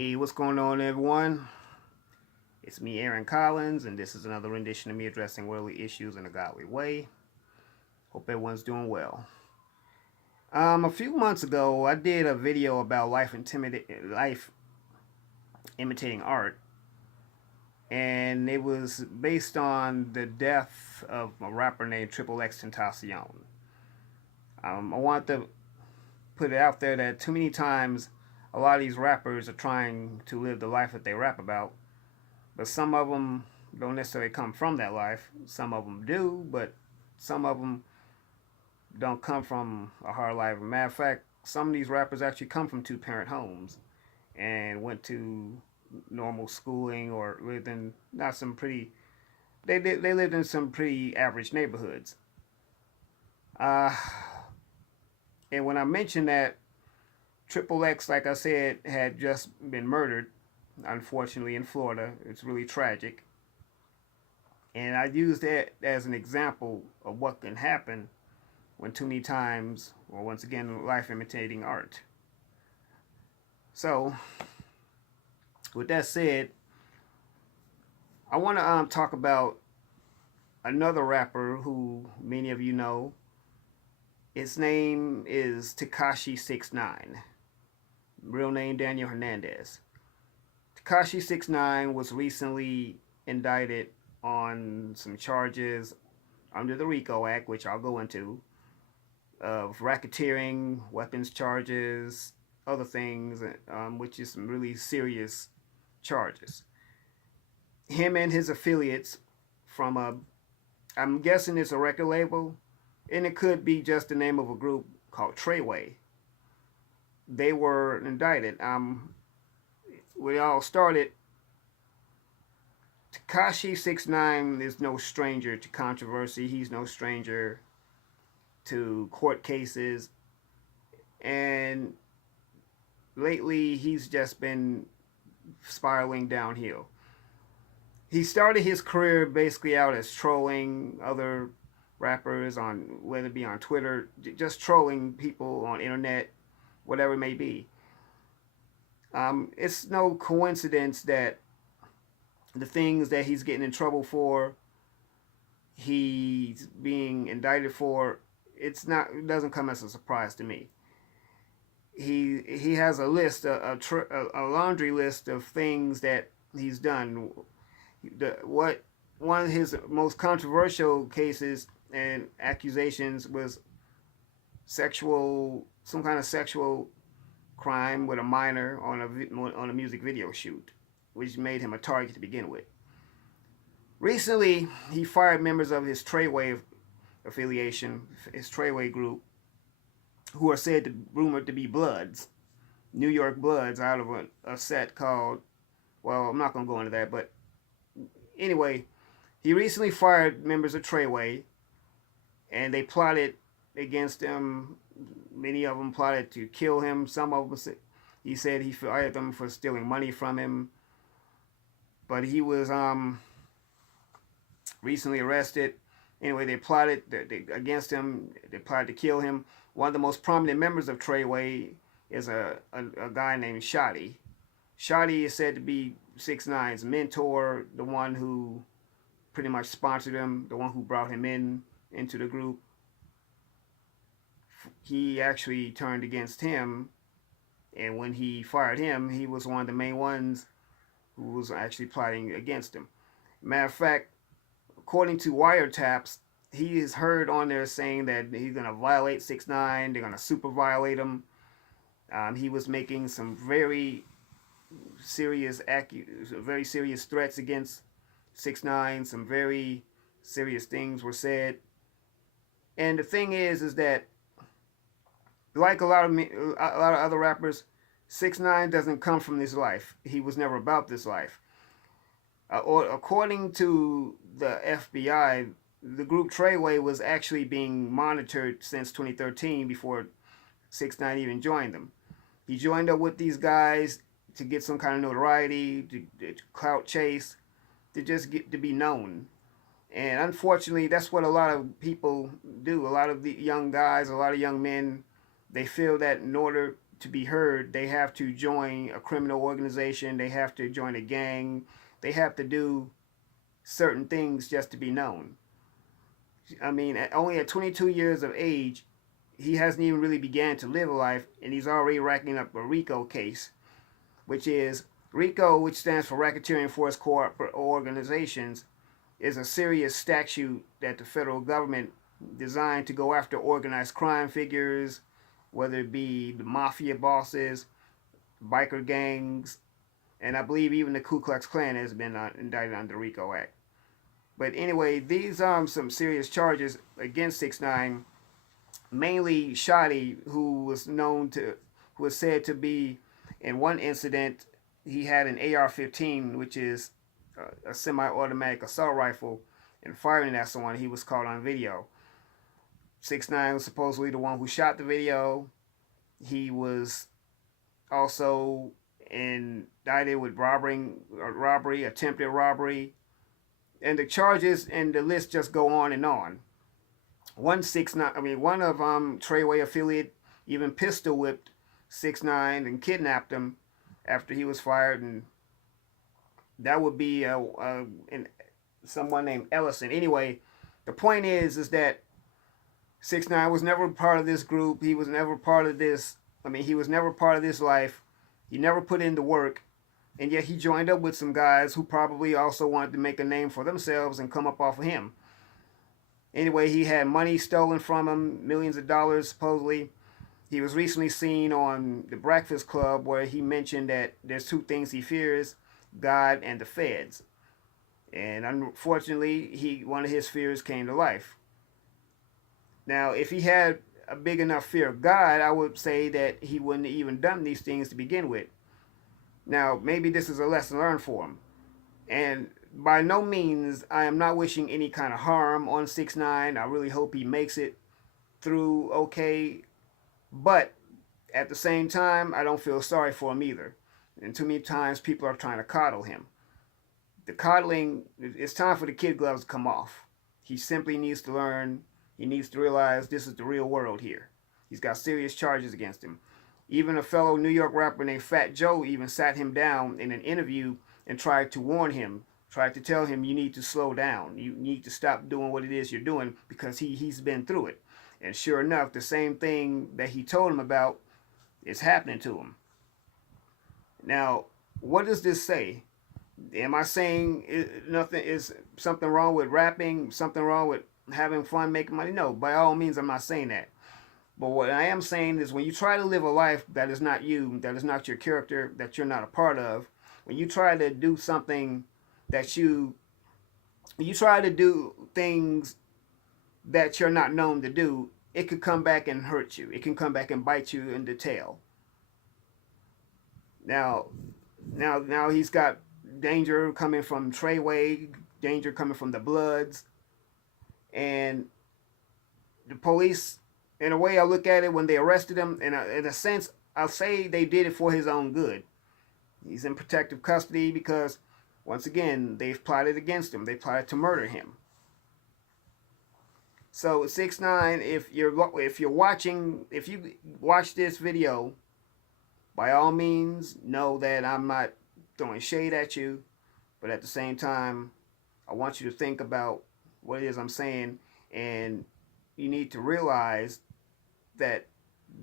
Hey, what's going on, everyone? It's me, Aaron Collins, and this is another rendition of me addressing worldly issues in a godly way. Hope everyone's doing well. A few months ago, I did a video about life imitating art, and it was based on the death of a rapper named Triple X Tentacion. I want to put it out there that too many times, a lot of these rappers are trying to live the life that they rap about, but some of them don't necessarily come from that life. Some of them do, but some of them don't come from a hard life. Matter of fact, some of these rappers actually come from two-parent homes and went to normal schooling or lived in not some pretty. They lived in some pretty average neighborhoods. Uh, and when I mentioned that Triple X, like I said, had just been murdered, unfortunately in Florida, it's really tragic. And I use that as an example of what can happen when too many times, or once again, life imitating art. So, with that said, I want to talk about another rapper who many of you know. His name is Tekashi 69. Real name Daniel Hernandez. Tekashi 69 was recently indicted on some charges under the RICO Act, which I'll go into, of racketeering, weapons charges, other things, which is some really serious charges. Him and his affiliates from I'm guessing it's a record label, and it could be just the name of a group called Treyway. They were indicted. When it all started, Tekashi 69 is no stranger to controversy. He's no stranger to court cases, and lately he's just been spiraling downhill. He started his career basically out as trolling other rappers on whether it be on Twitter, just trolling people on internet, whatever it may be. It's no coincidence that the things that he's getting in trouble for, he's being indicted for. It doesn't come as a surprise to me. He has a list, a laundry list of things that he's done. One of his most controversial cases and accusations was some kind of sexual crime with a minor on a music video shoot, which made him a target to begin with. Recently, he fired members of his Treyway affiliation, his Treyway group, who are rumored to be Bloods, New York Bloods, out of a set called. Well, I'm not gonna go into that, but anyway, he recently fired members of Treyway, and they plotted against him. Many of them plotted to kill him. Some of them, he said he fired them for stealing money from him. But he was recently arrested. Anyway, they plotted against him. They plotted to kill him. One of the most prominent members of Treyway is a guy named Shotty. Shotty is said to be 6ix9ine's mentor, the one who pretty much sponsored him, the one who brought him into the group. He actually turned against him, and when he fired him, he was one of the main ones who was actually plotting against him. Matter of fact, according to wiretaps, he is heard on there saying that he's going to violate 6ix9ine, they're going to super violate him. He was making some very serious threats against 6ix9ine. Some very serious things were said. And the thing is that like a lot of other rappers, 6ix9ine doesn't come from this life. He was never about this life. According to the FBI, the group Treyway was actually being monitored since 2013 before 6ix9ine even joined them. He joined up with these guys to get some kind of notoriety, to clout chase, to just get to be known. And unfortunately, that's what a lot of people do. A lot of the young guys, a lot of young men, they feel that in order to be heard, they have to join a criminal organization, they have to join a gang, they have to do certain things just to be known. I mean, only at 22 years of age, he hasn't even really began to live a life, and he's already racking up a RICO case, which is RICO, which stands for Racketeering Force Corporate Organizations, is a serious statute that the federal government designed to go after organized crime figures, whether it be the mafia bosses, biker gangs, and I believe even the Ku Klux Klan has been indicted under the RICO Act. But anyway, these are some serious charges against 6ix9ine, mainly Shoddy, who was said to be, in one incident, he had an AR-15, which is a semi-automatic assault rifle, and firing at someone. He was caught on video. 6ix9ine was supposedly the one who shot the video. He was also indicted with robbery, attempted robbery, and the charges and the list just go on and on. One of Treyway affiliate even pistol whipped 6ix9ine and kidnapped him after he was fired, and that would be someone named Ellison. Anyway, the point is that 6ix9ine was never part of this group. He was never part of this. He was never part of this life. He never put in the work, and yet he joined up with some guys who probably also wanted to make a name for themselves and come up off of him. Anyway, he had money stolen from him, millions of dollars supposedly. He was recently seen on the Breakfast Club where he mentioned that there's two things he fears: God and the feds. And unfortunately, one of his fears came to life. Now, if he had a big enough fear of God, I would say that he wouldn't have even done these things to begin with. Now, maybe this is a lesson learned for him. And by no means, I am not wishing any kind of harm on 6ix9ine. I really hope he makes it through okay. But at the same time, I don't feel sorry for him either. And too many times people are trying to coddle him. The coddling, it's time for the kid gloves to come off. He simply needs to learn. He needs to realize this is the real world here. He's got serious charges against him. Even a fellow New York rapper named Fat Joe even sat him down in an interview and tried to warn him, tried to tell him, you need to slow down. You need to stop doing what it is you're doing, because he's been through it. And sure enough, the same thing that he told him about is happening to him. Now, what does this say? Am I saying nothing is something wrong with rapping, something wrong with having fun, making money? No, by all means, I'm not saying that. But what I am saying is when you try to live a life that is not you, that is not your character, that you're not a part of, when you try to do something that you try to do things that you're not known to do, it could come back and hurt you. It can come back and bite you in the tail. Now he's got danger coming from Treyway, danger coming from the Bloods, and the police. In a way, I look at it, when they arrested him, in a sense, I'll say they did it for his own good. He's in protective custody because, once again, they've plotted against him. They plotted to murder him. So 6ix9ine, if you watch this video, by all means, know that I'm not throwing shade at you, but at the same time, I want you to think about what it is I'm saying, and you need to realize that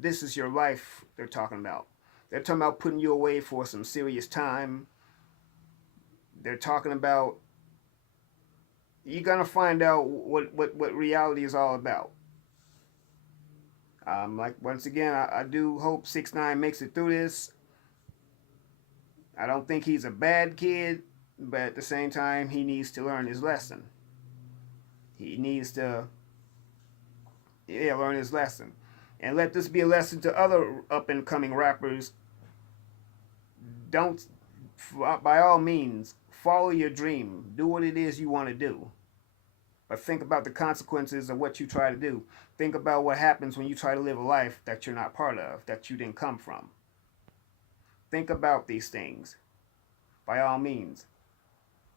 this is your life they're talking about. They're talking about putting you away for some serious time. They're talking about, you're going to find out what reality is all about. Like, once again, I do hope 6ix9ine makes it through this. I don't think he's a bad kid, but at the same time, he needs to learn his lesson. He needs to learn his lesson. And let this be a lesson to other up-and-coming rappers. Don't, by all means, follow your dream. Do what it is you want to do. But think about the consequences of what you try to do. Think about what happens when you try to live a life that you're not part of, that you didn't come from. Think about these things. By all means.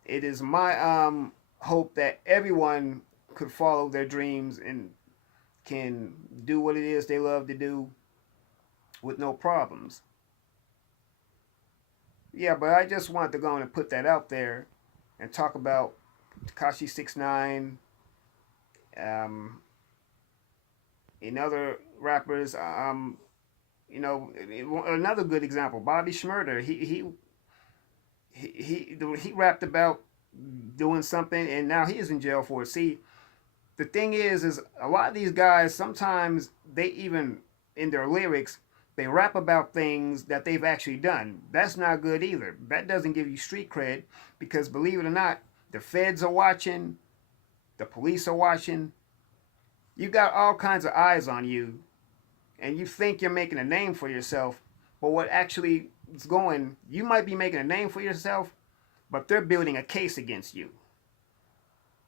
It is my hope that everyone could follow their dreams and can do what it is they love to do with no problems. Yeah, but I just wanted to go on and put that out there and talk about Tekashi 6ix9ine, um, and other rappers. You know, another good example, Bobby Shmurda. He rapped about doing something, and now he is in jail for it. See, the thing is a lot of these guys sometimes they even in their lyrics they rap about things that they've actually done. That's not good either. That doesn't give you street cred because believe it or not, the feds are watching, the police are watching. You got all kinds of eyes on you, and you think you're making a name for yourself, but what actually is going, you might be making a name for yourself, but they're building a case against you,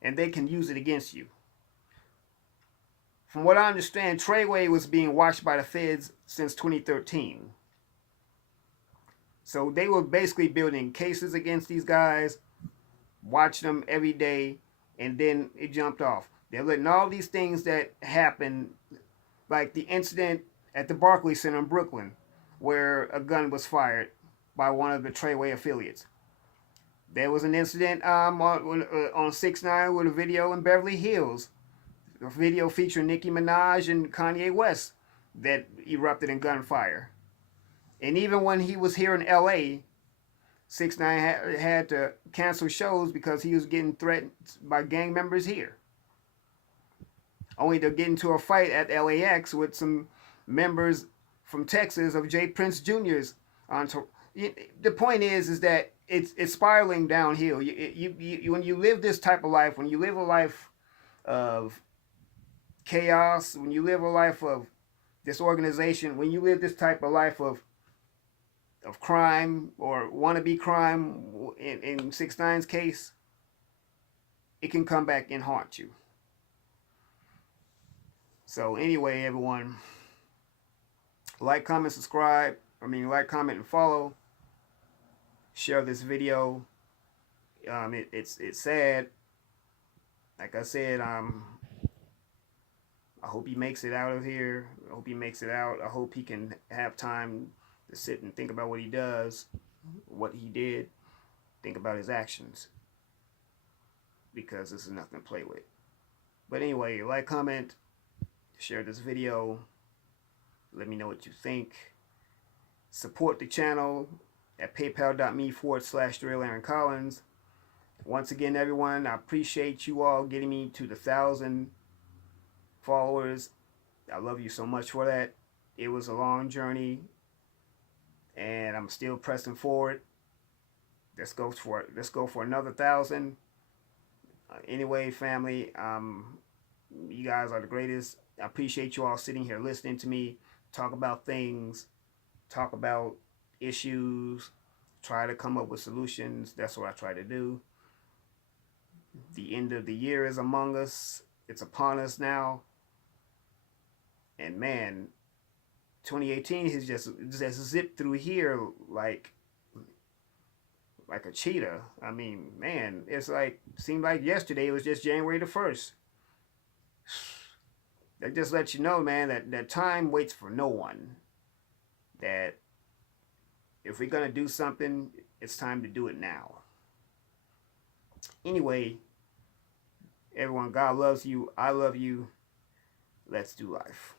and they can use it against you. From what I understand, Treyway was being watched by the feds since 2013. So they were basically building cases against these guys, watching them every day, and then it jumped off. They're letting all these things that happen, like the incident at the Barclays Center in Brooklyn, where a gun was fired by one of the Treyway affiliates. There was an incident on 6ix9ine with a video in Beverly Hills, a video featuring Nicki Minaj and Kanye West that erupted in gunfire. And even when he was here in LA, 6ix9ine had to cancel shows because he was getting threatened by gang members here. Only to get into a fight at LAX with some members from Texas of J. Prince Jr.'s. The point is that it's spiraling downhill. When you live this type of life, when you live a life of chaos, when you live a life of disorganization, when you live this type of life of crime or wannabe crime, in 6ix9ine's case, it can come back and haunt you. So anyway, everyone, like, comment, subscribe. Like, comment, and follow. Share this video. It's sad. Like I said, I hope he makes it out of here. I hope he makes it out. I hope he can have time to sit and think about what he does, what he did, think about his actions, because this is nothing to play with. But anyway, like, comment, share this video. Let me know what you think. Support the channel at paypal.me/TheRealAaronCollins. Once again, everyone, I appreciate you all getting me to the 1,000 followers. I love you so much for that. It was a long journey, and I'm still pressing forward. Let's go for another 1,000. Anyway, family, you guys are the greatest. I appreciate you all sitting here listening to me talk about things, talk about issues, try to come up with solutions. That's what I try to do. The end of the year is among us. It's upon us now. And man, 2018 has just zipped through here like a cheetah. Man, it's like, seemed like yesterday it was just January the 1st. That just lets you know, man, that time waits for no one. That if we're going to do something, it's time to do it now. Anyway, everyone, God loves you. I love you. Let's do life.